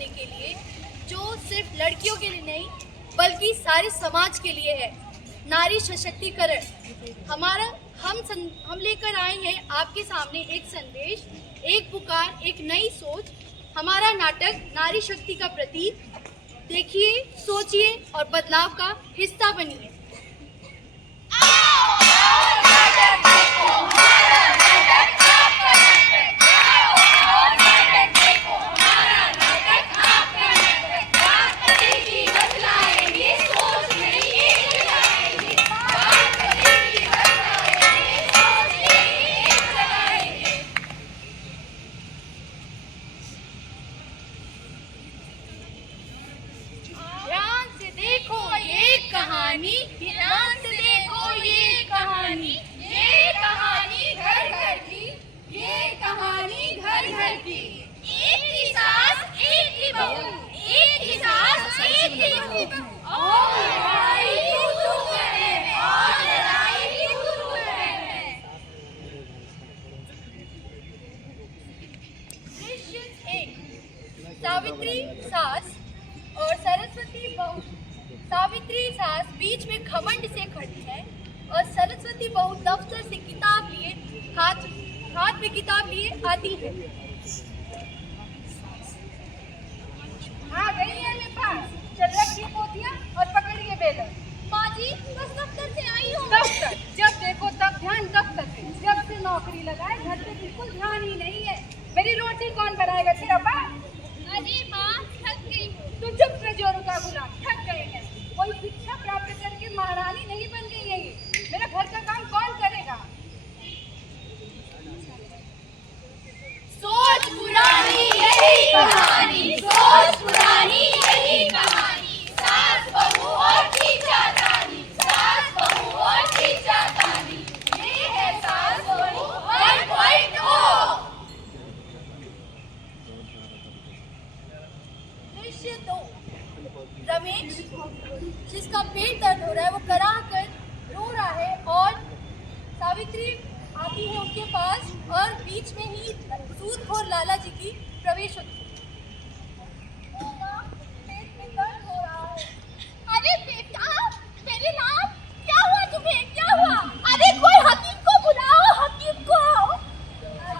करने के लिए, जो सिर्फ लड़कियों के लिए नहीं बल्कि सारे समाज के लिए है, नारी सशक्तिकरण। हम लेकर आए हैं आपके सामने एक संदेश, एक पुकार, एक नई सोच। हमारा नाटक नारी शक्ति का प्रतीक। देखिए, सोचिए और बदलाव का हिस्सा बनिए। ध्यान से देखो ये कहानी, ये कहानी घर घर की, ये कहानी घर घर की। एक ही सास एक ही बहू, एक ही सास एक ही बहू, और लड़ाई तू करे, और लड़ाई तू करे। दृश्य 1। सावित्री सास और सरस्वती बहू। सावित्री सास बीच में घमंड से खड़ी है और सरस्वती बहू दफ्तर से किताब लिए हाथ में किताब लिए आती है। आ गई है मेरे पास, चल रखिए पोतिया और पकड़िए बेलन। माँ जी, बस दफ्तर से आई हूँ। दफ्तर जब देखो तब ध्यान दफ्तर पे। जब से नौकरी लगाए घर पे बिल्कुल ध्यान ही नहीं है। मेरी रोटी कौन बनाएगा तेरा बाप? अरे माँ, थक गई हूँ। तू चुप से जोरों का बुला, थक गए हैं। कोई शिक्षा प्राप्त करके महारानी नहीं बन गई है ये। मेरा घर का काम कौन करेगा? सोच पुरानी यही कहानी, सोच पुरानी यही कहानी। सास बहू और खींचातानी, सास बहू और खींचातानी। ये है सास बहू 1.0। दृश्य 2। रमेश, जिसका पेट दर्द हो रहा है, वो कराह कर रो रहा है और सावित्री आती है उनके पास और बीच में ही सूदखोर लाला जी की प्रवेश होती है। पेट में दर्द हो रहा है। अरे बेटा, मेरे नाम क्या हुआ तुम्हें? क्या हुआ? अरे कोई हकीम को बुलाओ, हकीम को।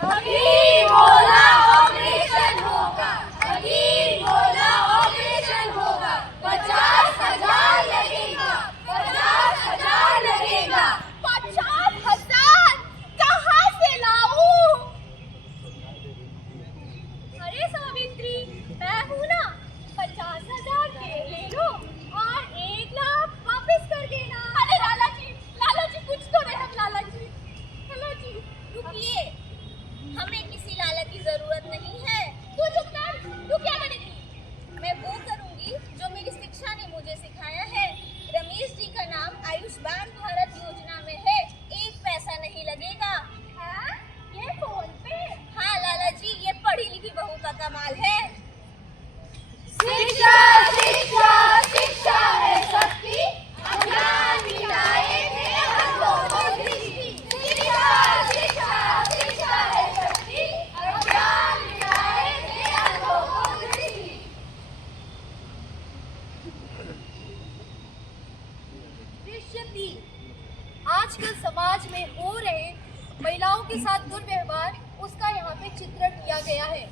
हकीम बोला ऑपरेशन होगा, हकीम बोला ऑपरेशन होगा। 50,000 लगेगा, 50,000 लगेगा। 50,000 कहाँ से लाऊं? अरे सावित्री, मैं हूँ ना, 50,000 ले लो और 1 लाख वापस कर देना। अरे लाला जी कुछ तो रहम। लाला जी रुकिए, हमें किसी लाला की जरूरत नहीं है। तू चुप कर, तू क्या करेगी? मैं वो करूंगी जो मेरी शिक्षा ने मुझे सिखाया है। रमेश जी का नाम आयुष्मान भारत योजना में है, 1 पैसा नहीं लगेगा। हाँ? ये फोन पे? हाँ लाला जी, ये पढ़ी लिखी बहू का कमाल है। शिक्षा शिक्षा शिक्षा है शक्ति, अज्ञान मिटाए थे अंधों को दृष्टि। शिक्षा शिक्षा शिक्षा है शक्ति, अज्ञान मिटाए थे अंधों को दृष्टि। दृश्य 3। आजकल समाज में हो रहे महिलाओं के साथ दुर्व्यवहार, उसका यहाँ पे चित्रण किया गया है।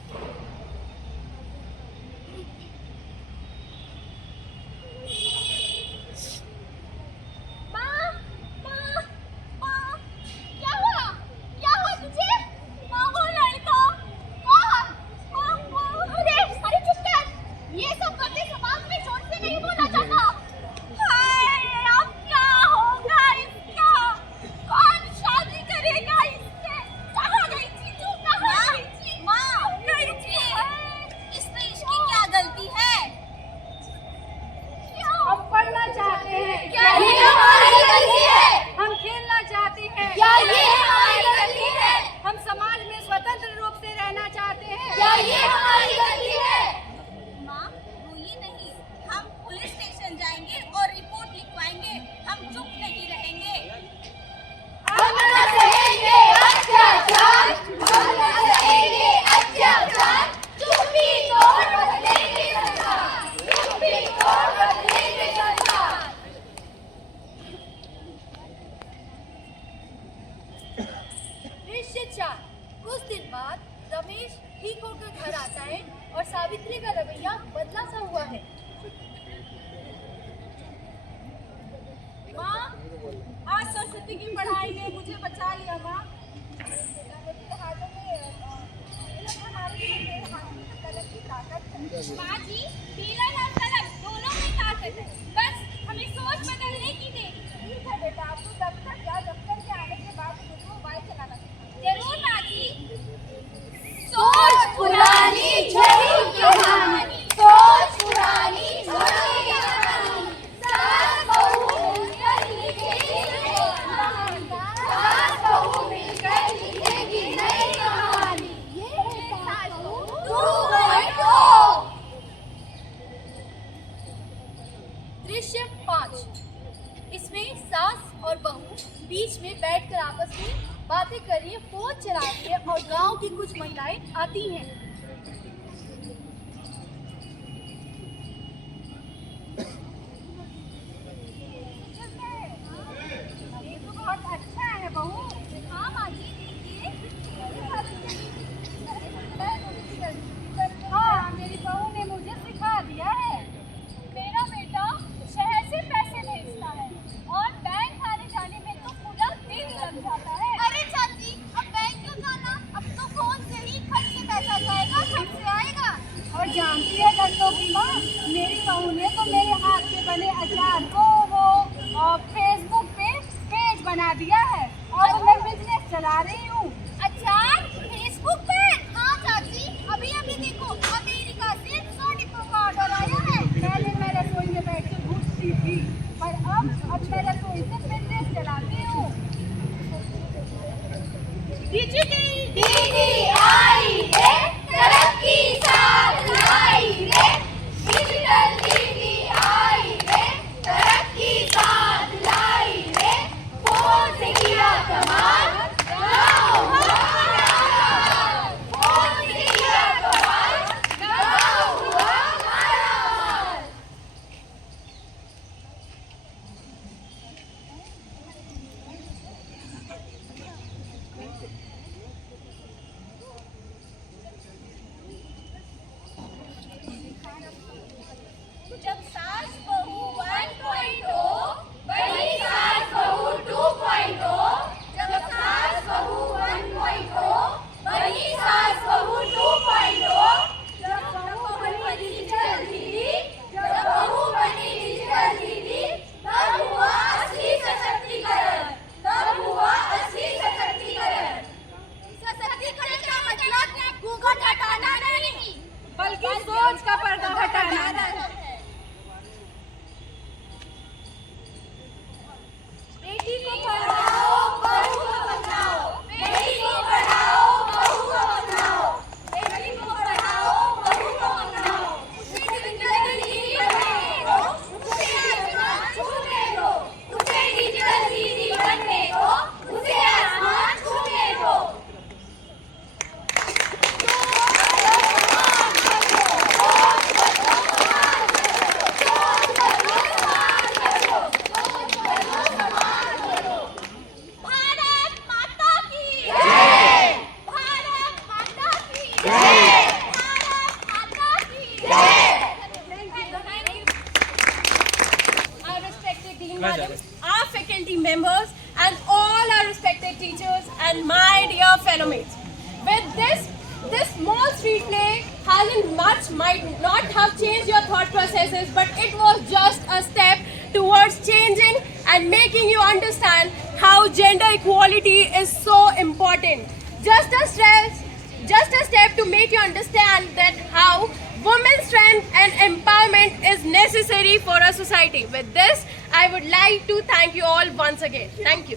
शादी करेगा इससे? कहाँ गई थी तू? कहाँ गई थी? माँ, गई थी ढीलन और कलम दोनों में ताकत है, बस हमें सोच बदलने की देरी है। ठीक है बेटा, अब तू दफ्तर जा, दफ्तर के आने के बाद मुझे मोबाइल चलाना सिखा। जरूर दादी। सोच पुरानी जरूर कहानी, सोच पुरानी जरूर कहानी, सास बहू मिलकर लिखेगी नई कहानी, सास बहू मिलकर लिखेगी नई कहानी। ये है सास बहू 2.0। दृश्य 5। इसमें सास और बहू बीच में बैठकर आपस में बातें कर रही है, फोन चला रही है और गांव की कुछ महिलाएं आती हैं। ये तो बहुत अच्छा है बहू। हाँ माँ जी, देखिए। हाँ, मेरी बहू ने मुझे सिखा दिया है। मेरा बेटा शहर से पैसे भेजता है और बैंक आने जाने में तो पूरा दिन लग जाता है। अरे चाची, अब बैंक क्यों जाना? अब तो फोन से ही खट से पैसा जाएगा, खट से आएगा। और जानती है गन्नों की माँ, मेरी बहू ने तो मेरे हाथ के बने अचार को वो फेसबुक पे पेज बना दिया है और मैं बिजनेस चला रही हूँ। अचार फेसबुक पे? हाँ चाची, अभी अभी देखो अमेरिका से 100 डिब्बों का ऑर्डर आया है। पहले मैं रसोई में बैठ के घुटती थी, पर अब मैं रसोई से बिजनेस चलाती हूँ। डिजिटल दीदी आई रे, तरक्की साथ लाई रे। डिजिटल दीदी आई रे, तरक्की साथ लाई रे। फोन से किया कमाल, गाँव हुआ मालामाल। फोन से किया कमाल, गाँव हुआ मालामाल। जब सास बहू 1.0, बड़ी सास बहू 2.0। जब सास बहू 1.0, बड़ी सास बहू 2.0। जब बहू बनी डिजिटल दीदी, जब बहू बनी डिजिटल दीदी, तब हुआ असली सशक्तिकरण, तब हुआ असली सशक्तिकरण। सशक्तिकरण का मतलब घूंघट हटाना नहीं, बल्कि सोच का पर्दा हटाना है। बेटी को पढ़ाओ, बहू को बचाओ। बेटी को पढ़ाओ, बहू को बचाओ। बेटी को पढ़ाओ, बहू को बचाओ। उसे डिजिटल दीदी बनने दो, उसे आसमान छूने दो। उसे डिजिटल दीदी बनने दो, उसे आसमान छूने दो। भारत माता की जय। भारत माता की जय। भारत माता की जय। Our respected Dean Madam, our faculty members, and all our respected teachers, and my dear fellow mates. With this small street play might not have changed your thought processes, but it was just a step towards changing and making you understand how gender equality is so important. Just a step to make you understand that how women's strength and empowerment is necessary for our society. With this, I would like to thank you all once again. Thank you.